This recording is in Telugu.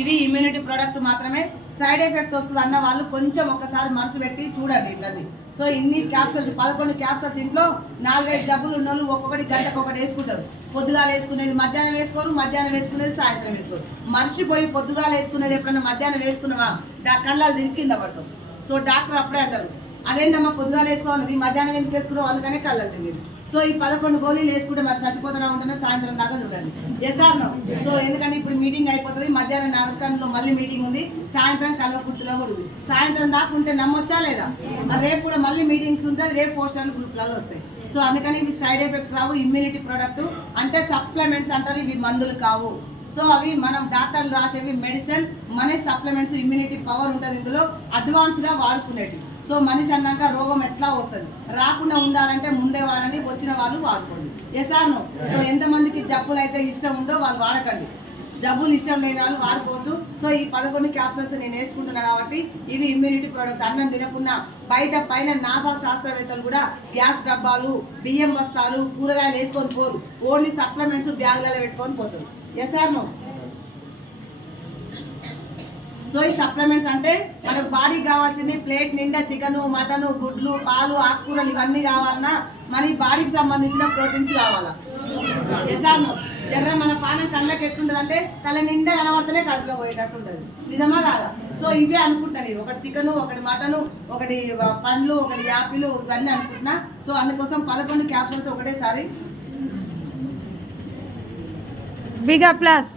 ఇవి ఇమ్యూనిటీ ప్రోడక్ట్ మాత్రమే. సైడ్ ఎఫెక్ట్ వస్తుంది అన్న వాళ్ళు కొంచెం ఒక్కసారి మనసు పెట్టి చూడండి ఇట్లని. సో ఇన్ని క్యాప్సూల్స్ 11 క్యాప్సూల్స్ ఇంట్లో 4-5 జబ్బులు ఉన్నోళ్ళు ఒక్కొక్కటి గంటకు ఒకటి వేసుకుంటారు. పొద్దుగాల వేసుకునేది మధ్యాహ్నం వేసుకోరు, మధ్యాహ్నం వేసుకునేది సాయంత్రం వేసుకోరు. మర్చిపోయి పొద్దుగాల వేసుకునేది ఎప్పుడన్నా మధ్యాహ్నం వేసుకున్నావా కళ్ళాలు దిరికింద పడతాం. సో డాక్టర్ అప్పుడే అంటారు, అదేందమ్మా పొద్దుగాల వేసుకోవాలి మధ్యాహ్నం ఎందుకు వేసుకున్నావు, అందుకనే కళ్ళాలు తిరిగింది. సో ఈ 11 గోళీలు వేసుకుంటే మరి చచ్చిపోతున్నా ఉంటున్నా సాయంత్రం దాకా చూడండి. ఎస్ఆర్ నో. సో ఎందుకంటే ఇప్పుడు మీటింగ్ అయిపోతుంది, మధ్యాహ్నం నాగరికంలో మళ్ళీ మీటింగ్ ఉంది, సాయంత్రం కల్వకుర్తిలో కూడా ఉంది. సాయంత్రం దాకా ఉంటే నమ్మొచ్చా లేదా? రేపు కూడా మళ్ళీ మీటింగ్స్ ఉంటుంది, రేపు పోస్టర్లు గ్రూప్లలో వస్తాయి. సో అందుకని ఇవి సైడ్ ఎఫెక్ట్ రావు. ఇమ్యూనిటీ ప్రోడక్ట్ అంటే సప్లిమెంట్స్ అంటారు, ఇవి మందులు కావు. సో అవి మనం డాక్టర్లు రాసేవి మెడిసిన్, మన సప్లిమెంట్స్. ఇమ్యూనిటీ పవర్ ఉంటుంది ఇందులో, అడ్వాన్స్గా వాడుకునేవి. సో మనిషి అన్నాక రోగం ఎట్లా వస్తుంది, రాకుండా ఉండాలంటే ముందే వాడండి, వచ్చిన వాళ్ళు వాడుకోండి. ఎస్ఆర్ నో. సో ఎంతమందికి జబ్బులు అయితే ఇష్టం ఉందో వాళ్ళు వాడకండి, జబ్బులు ఇష్టం లేని వాళ్ళు వాడుకోవచ్చు. సో ఈ 11 క్యాప్సూల్స్ నేను వేసుకుంటున్నా కాబట్టి ఇవి ఇమ్యూనిటీ ప్రోడక్ట్. అన్నం తినకుండా బయట పైన నాసా శాస్త్రవేత్తలు కూడా గ్యాస్ డబ్బాలు, బియ్యం బస్తాలు, కూరగాయలు వేసుకొని పోరు, ఓన్లీ సప్లిమెంట్స్ బ్యాగ్లలో పెట్టుకొని పోతారు. ఎస్ఆర్ నో. సో ఈ సప్లిమెంట్స్ అంటే మనకు బాడీకి కావాల్సింది ప్లేట్ నిండా చికెన్, మటన్, గుడ్లు, పాలు, ఆకుకూరలు ఇవన్నీ కావాలన్నా మన బాడీకి సంబంధించిన ప్రోటీన్స్ కావాలా. ఎసాను జర్ర మన పానం కళ్ళకి ఎట్లుంటుంది అంటే తల నిండా కనబడితేనే కడుపులో పోయేటట్టు ఉంటుంది. నిజమా కాదా? సో ఇవే అనుకుంటాను, ఒకటి చికెన్, ఒకటి మటన్, ఒకటి పండ్లు, ఒకటి యాపిల్, ఇవన్నీ అనుకుంటున్నా. సో అందుకోసం 11 క్యాప్సూల్స్ ఒకటేసారి. బిగా ప్లస్